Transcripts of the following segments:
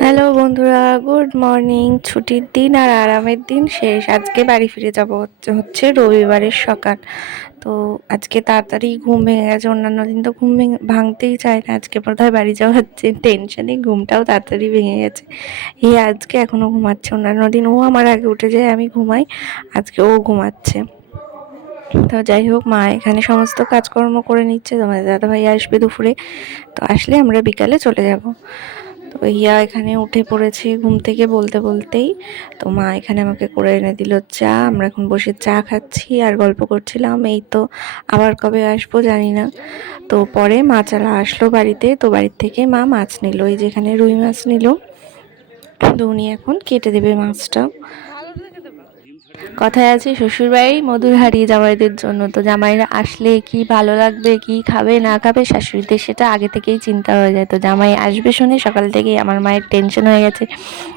Hello বন্ধুরা, good morning. ছুটির দিন আর আরামের দিন শেষ। আজকে বাড়ি ফিরে যাব, হচ্ছে রবিবারের সকাল। তো আজকে তাড়াতাড়ি ঘুম ভেঙে গেছে। অন্যান্য দিন তো ঘুম ভাঙতেই চায় না। আজকে বোধহয় বাড়ি যাওয়ার টেনশনে ঘুমটাও তাড়াতাড়ি ভেঙে গেছে। আজকে এখনো ঘুমাচ্ছে। অন্যান্য দিন ও আমার আগে উঠে যায়, আমি ঘুমাই। আজকে ও ঘুমাচ্ছে। তো যাই হোক, মা এখানে সমস্ত কাজকর্ম করে নিচ্ছে। তোমাদের দাদাভাই আসবে দুপুরে, তো আসলে আমরা বিকালে চলে যাব। তো এখানে উঠে পড়েছে ঘুম থেকে বলতে বলতেই। তো মা এখানে আমাকে করে এনে দিল চা। আমরা এখন বসে চা খাচ্ছি আর গল্প করছিলাম। এই তো আবার কবে আসবো জানি না। তো পরে মাছালা আসলো বাড়িতে, তো বাড়ির থেকে মা মাছ নিল। এই যেখানে রুই মাছ নিল, তো উনি এখন কেটে দেবে মাছটা। কথায় আছে শ্বশুরবাড়ি মধুর হারিয়ে জামাইদের জন্য। তো জামাইরা আসলে কি ভালো লাগবে, কি খাবে না খাবে, শাশুড়িদের সেটা আগে থেকেই চিন্তা হয়ে যায়। তো জামাই আসবে শুনে সকাল থেকেই আমার মায়ের টেনশন হয়ে গেছে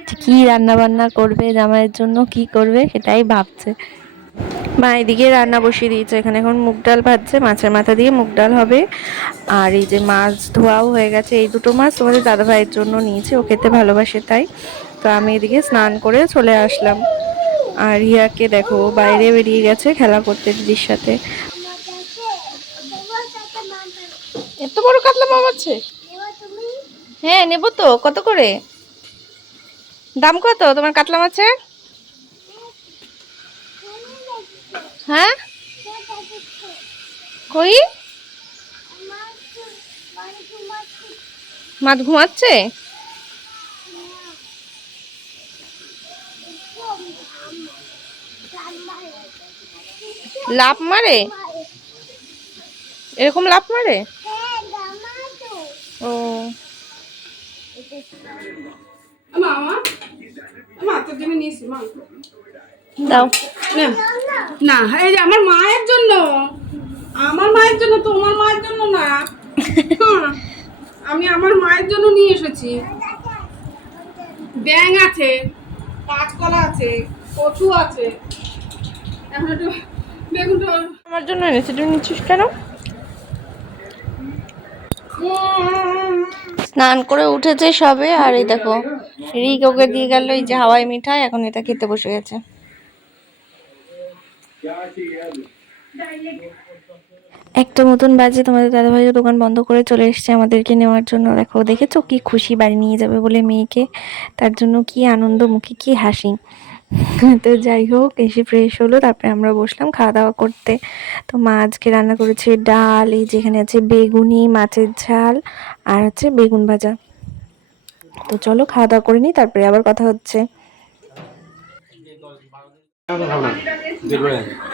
যে কী রান্না বান্না করবে, জামাইয়ের জন্য কি করবে সেটাই ভাবছে। মা এদিকে রান্না বসিয়ে দিয়েছে। এখানে এখন মুগ ডাল ভাজছে, মাছের মাথা দিয়ে মুগ ডাল হবে। আর এই যে মাছ ধোয়াও হয়ে গেছে। এই দুটো মাছ তোমাদের দাদা ভাইয়ের জন্য নিয়েছে, ও খেতে ভালোবাসে তাই। তো আমি এদিকে স্নান করে চলে আসলাম। আর রিয়াকে দেখো, বাইরে বেরিয়ে গেছে খেলা করতে দিদির সাথে। এত বড় কাতলা মাছ আছে? হ্যাঁ নেবো তো। কত করে দাম? কত তোমার কাতলা মাছের? হ্যাঁ কই মাছ ঘুমাচ্ছে? লাফ মারে? এরকম লাফ মারে? ও দাও না, এই যে আমার মায়ের জন্য, আমার মায়ের জন্য, তোমার মায়ের জন্য না। আমি আমার মায়ের জন্য নিয়ে এসেছি। ব্যাঙ আছে, কাঁচকলা আছে, কচু আছে। এখন একটু বেগুনটা আমার জন্য এনেছে, তুমি নিচ্ছিস কেন? স্নান করে উঠেছে সবে। আর এই দেখো রিক ওকে দিয়ে গেল এই যে হাওয়াই মিঠাই, এখন এটা খেতে বসে গেছে। একটা মতন বাজে, তোমাদের দাদাভাইও দোকান বন্ধ করে চলে এসেছে আমাদেরকে নেওয়ার জন্য। দেখো দেখেছো কি খুশি, বাড়ি নিয়ে যাবে বলে মেয়েকে। তার জন্য কি আনন্দ মুখে, কি হাসি। তো যাই হোক, এসে ফ্রেশ হলো, তারপরে আমরা বসলাম খাওয়া দাওয়া করতে। তো মা আজকে রান্না করেছে ডাল, এই যেখানে আছে বেগুনি, মাছের ঝাল, আর হচ্ছে বেগুন ভাজা। তো চলো খাওয়া দাওয়া করে নিই, তারপরে আবার কথা হচ্ছে।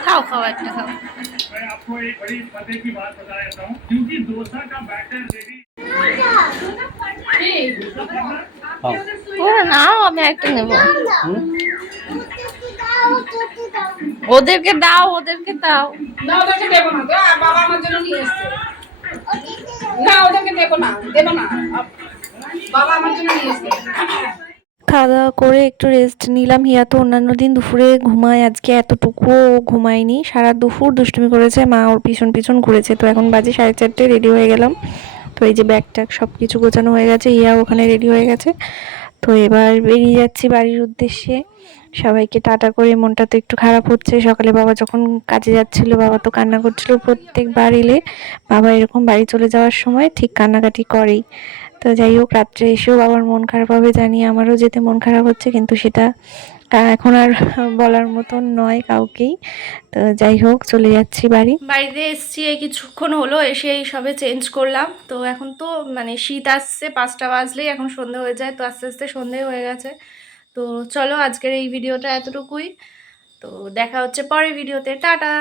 খাও খাও, একটা খাও। নাও, আমি একটা নেবো। ওদেরকে দাও, ওদেরকে দাও। না, ওদেরকে দেবো না। বাবা আমার জন্য নিয়ে এসছে। না, ওদেরকে দেবো না, দেবো না। বাবা আমার জন্য নিয়ে এসছে। খাওয়া দাওয়া করে একটু রেস্ট নিলাম। হিয়া তো অন্যান্য দিন দুপুরে ঘুমায়, আজকে এতটুকুও ঘুমায়নি। সারা দুপুর দুষ্টুমি করেছে, মা ওর পিছন পিছন ঘুরেছে। তো এখন বাজে 4:30, রেডি হয়ে গেলাম। তো এই যে ব্যাগ ট্যাগ সব কিছু গোছানো হয়ে গেছে, হিয়া ওখানে রেডি হয়ে গেছে। তো এবার বেরিয়ে যাচ্ছি বাড়ির উদ্দেশ্যে। সবাইকে টাটা করে। মনটা তো একটু খারাপ হচ্ছে। সকালে বাবা যখন কাজে যাচ্ছিল, বাবা তো কান্না করছিল। প্রত্যেকবার এলে বাবা এরকম বাড়ি চলে যাওয়ার সময় ঠিক কান্নাকাটি করেই। তো যাই হোক, রাত্রে এসেও বাবার মন খারাপ হবে জানি, আমারও যেতে মন খারাপ হচ্ছে, কিন্তু সেটা এখন আর বলার মতন নয় কাউকেই। তো যাই হোক, চলে যাচ্ছি বাড়ি। বাড়িতে এসছি এই কিছুক্ষণ হলো, এসে এই সবে চেঞ্জ করলাম। তো এখন তো মানে শীত আসছে, 5টা বাজলেই এখন সন্ধে হয়ে যায়। তো আস্তে আস্তে সন্ধে হয়ে গেছে। তো চলো আজকের এই ভিডিওটা এতটুকুই। তো দেখা হচ্ছে পরের ভিডিওতে। টাটা।